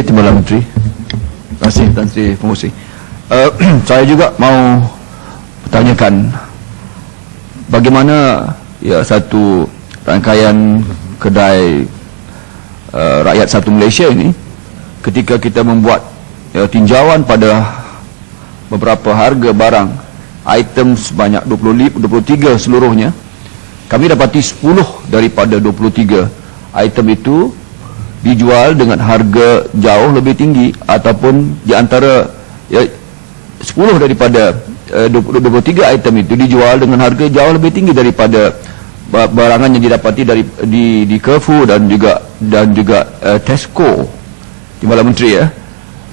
Terima kasih Menteri. Terima kasih Tan Sri Pengerusi. Saya juga mau bertanyakan bagaimana ya satu rangkaian kedai rakyat satu Malaysia ini ketika kita membuat tinjauan pada beberapa harga barang item sebanyak 23 seluruhnya, kami dapati 10 daripada 23 item itu dijual dengan harga jauh lebih tinggi, ataupun di antara 10 daripada 23 item itu dijual dengan harga jauh lebih tinggi daripada barangan yang didapati di Carrefour dan juga Tesco. Timbalan Menteri ya.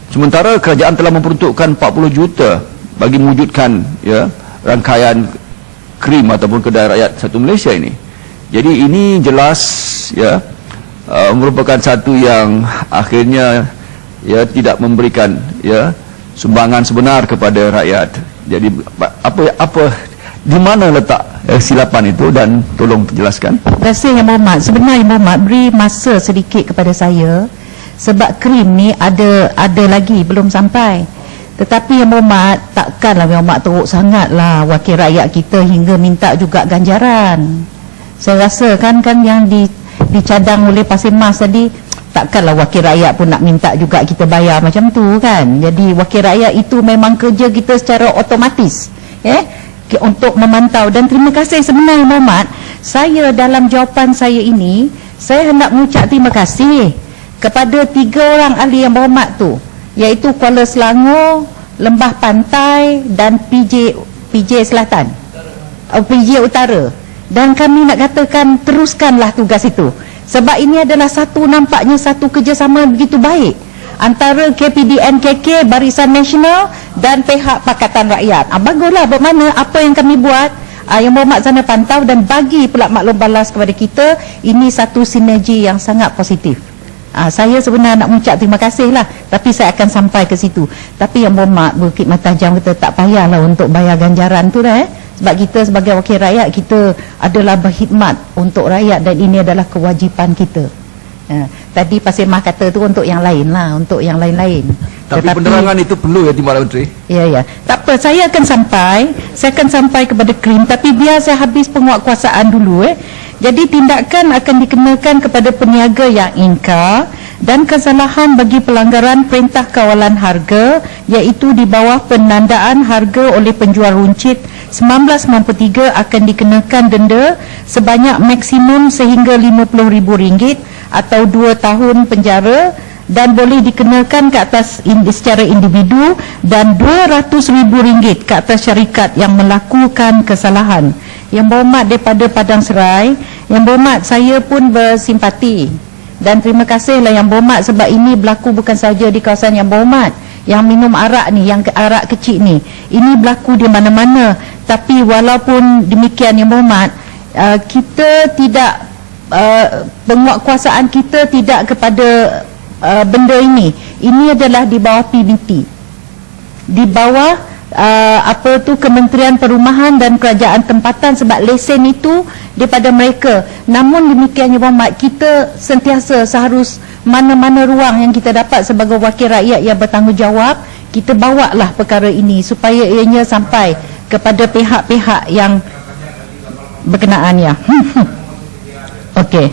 Sementara kerajaan telah memperuntukkan 40 juta bagi mewujudkan rangkaian krim ataupun kedai rakyat satu Malaysia ini. Jadi ini jelas merupakan satu yang akhirnya tidak memberikan sumbangan sebenar kepada rakyat. Jadi apa di mana letak silapan itu, dan tolong jelaskan. Terima kasih Yang Berhormat. Sebenarnya Yang Berhormat beri masa sedikit kepada saya sebab krim ni ada lagi belum sampai. Tetapi Yang Berhormat, takkanlah Yang Berhormat teruk sangatlah wakil rakyat kita hingga minta juga ganjaran. Saya rasa kan yang dicadang oleh Pasir Mas tadi, takkanlah wakil rakyat pun nak minta juga kita bayar macam tu kan. Jadi wakil rakyat itu memang kerja kita secara otomatis untuk memantau. Dan terima kasih sebenarnya Yang Berhormat, saya dalam jawapan saya ini saya hendak mengucap terima kasih kepada 3 orang ahli Yang Berhormat tu, iaitu Kuala Selangor, Lembah Pantai dan PJ Selatan, PJ Utara. Dan kami nak katakan teruskanlah tugas itu, sebab ini adalah nampaknya satu kerjasama begitu baik antara KPDN KK, Barisan Nasional dan pihak Pakatan Rakyat. Baguslah, bermakna apa yang kami buat Yang Berhormat sana pantau dan bagi pula maklum balas kepada kita. Ini satu sinergi yang sangat positif. Saya sebenarnya nak mengucap terima kasih lah, tapi saya akan sampai ke situ. Tapi Yang Berhormat Bukit Matajam kata tak payahlah untuk bayar ganjaran tu dah sebab kita sebagai wakil rakyat, kita adalah berkhidmat untuk rakyat dan ini adalah kewajipan kita. Tadi Pasir Mas kata tu untuk yang lain lah, untuk yang lain-lain. Tapi penerangan itu perlu Timbalan Menteri. Ya. Tak apa, saya akan sampai kepada krim, tapi biar saya habis penguatkuasaan dulu. Jadi tindakan akan dikenakan kepada peniaga yang ingkar dan kesalahan bagi pelanggaran perintah kawalan harga, iaitu di bawah penandaan harga oleh penjual runcit 1993 akan dikenakan denda sebanyak maksimum sehingga RM50,000 atau 2 tahun penjara, dan boleh dikenakan ke atas secara individu, dan RM200,000 ke atas syarikat yang melakukan kesalahan. Yang Berhormat daripada Padang Serai, Yang Berhormat saya pun bersimpati dan terima kasihlah Yang Berhormat sebab ini berlaku bukan saja di kawasan Yang Berhormat. Yang minum arak ni, yang arak kecil ni, ini berlaku di mana-mana. Tapi walaupun demikian Yang Berhormat, kita tidak penguatkuasaan kita tidak kepada benda ini. Ini adalah di bawah PBT, di bawah Kementerian Perumahan dan Kerajaan Tempatan, sebab lesen itu daripada mereka. Namun demikian Yang Berhormat, kita sentiasa seharus mana-mana ruang yang kita dapat sebagai wakil rakyat yang bertanggungjawab, kita bawalah perkara ini supaya ianya sampai kepada pihak-pihak yang berkenaan ya. Okey.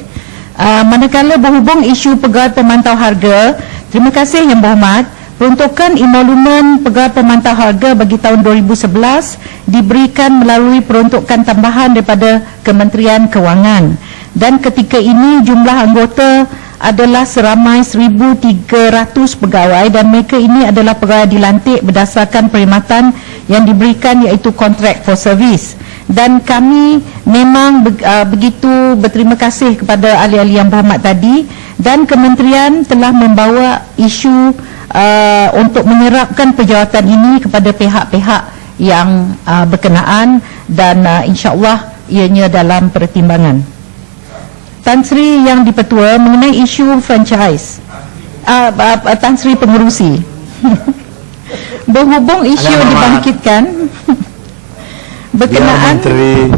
Manakala berhubung isu pegawai pemantau harga, terima kasih Yang Berhormat, peruntukan emolumen pegawai pemantau harga bagi tahun 2011 diberikan melalui peruntukan tambahan daripada Kementerian Kewangan, dan ketika ini jumlah anggota adalah seramai 1,300 pegawai, dan mereka ini adalah pegawai dilantik berdasarkan perkhidmatan yang diberikan, iaitu contract for service. Dan kami memang begitu berterima kasih kepada ahli-ahli Yang Berhormat tadi, dan kementerian telah membawa isu untuk menyerapkan perjawatan ini kepada pihak-pihak yang berkenaan, dan insya-Allah ianya dalam pertimbangan. Tan Sri yang dipertua mengenai isu franchise, Tan Sri Pengerusi. Berhubung isu yang dibangkitkan berkenaan Menteri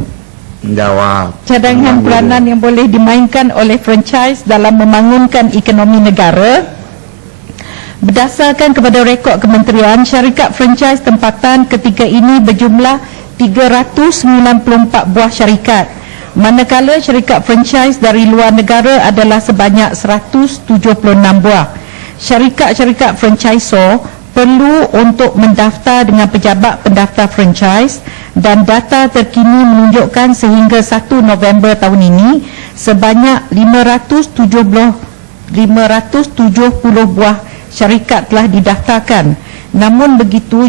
menjawab cadangan peranan yang boleh dimainkan oleh franchise dalam membangunkan ekonomi negara, Berdasarkan kepada rekod kementerian, syarikat franchise tempatan ketiga ini berjumlah 394 buah syarikat, manakala syarikat franchise dari luar negara adalah sebanyak 176 buah. Syarikat-syarikat franchisor perlu untuk mendaftar dengan pejabat pendaftar franchise, dan data terkini menunjukkan sehingga 1 November tahun ini sebanyak 570 buah syarikat telah didaftarkan. Namun begitu,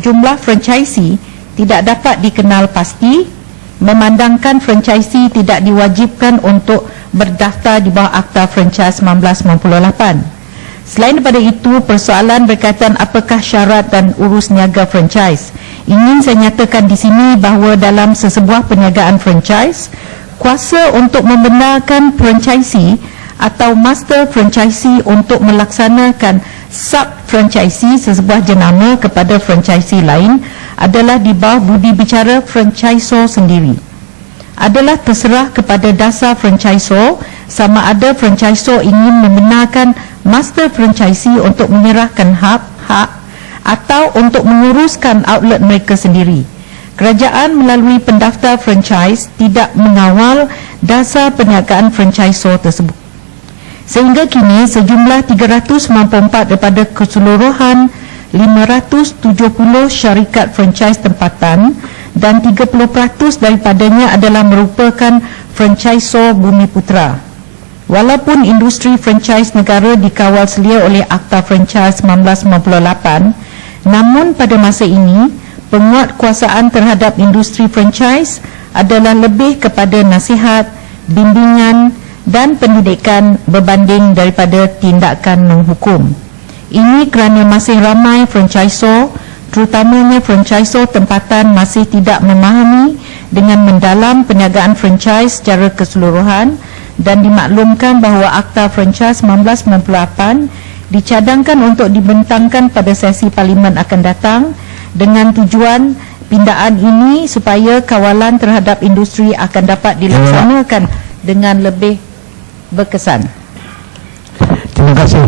jumlah franchisee tidak dapat dikenal pasti, memandangkan franchisee tidak diwajibkan untuk berdaftar di bawah Akta Franchise 1998. Selain daripada itu, persoalan berkaitan apakah syarat dan urus niaga franchise. Ingin saya nyatakan di sini bahawa dalam sesebuah perniagaan franchise, kuasa untuk membenarkan franchisee atau master franchisee untuk melaksanakan sub-franchisee sesebuah jenama kepada franchisee lain adalah di bawah budi bicara franchisor sendiri. Adalah terserah kepada dasar franchisor sama ada franchisor ingin membenarkan master franchisee untuk menyerahkan hak atau untuk menguruskan outlet mereka sendiri. Kerajaan melalui pendaftar franchise tidak mengawal dasar perniagaan franchisor tersebut. Sehingga kini sejumlah 394 daripada keseluruhan 570 syarikat franchise tempatan dan 30% daripadanya adalah merupakan franchisor Bumiputera. Walaupun industri franchise negara dikawal selia oleh Akta Franchise 1998, namun pada masa ini penguatkuasaan terhadap industri franchise adalah lebih kepada nasihat, bimbingan dan pendidikan berbanding daripada tindakan menghukum. Ini kerana masih ramai franchisor, terutamanya franchisor tempatan, masih tidak memahami dengan mendalam perniagaan franchise secara keseluruhan, dan dimaklumkan bahawa Akta Franchise 1998 dicadangkan untuk dibentangkan pada sesi parlimen akan datang dengan tujuan pindaan ini supaya kawalan terhadap industri akan dapat dilaksanakan dengan lebih berkesan. Terima kasih.